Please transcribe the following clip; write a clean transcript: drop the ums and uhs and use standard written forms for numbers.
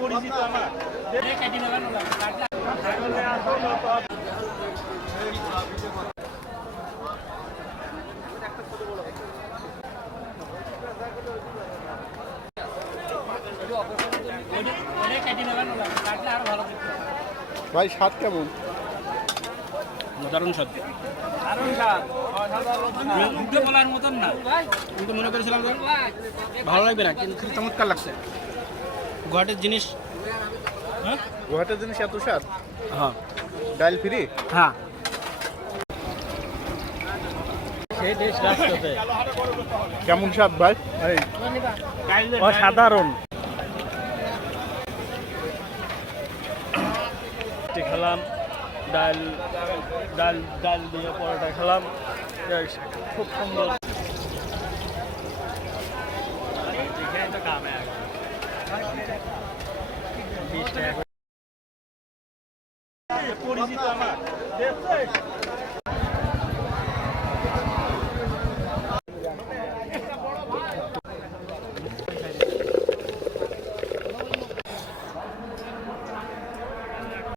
পরিচিত আমার ভাই স্বাদ কেমন? দারুণ স্বাদ, দুটো বলার মতন না। আমি তো মনে করেছিলাম ভালো লাগবে না, কিন্তু চমৎকার লাগছে। গুয়াহাটির জিনিস, হ্যাঁ গুয়াহাটির জিনিস এত স্বাদ? হ্যাঁ ডাল ফ্রি? হ্যাঁ, কেমন স্বাদ ভাই? অসাধারণ। খেলাম ডাল ডাল ডাল দিয়ে পরোটা খেলাম, খুব সুন্দর। পরিচিত আমার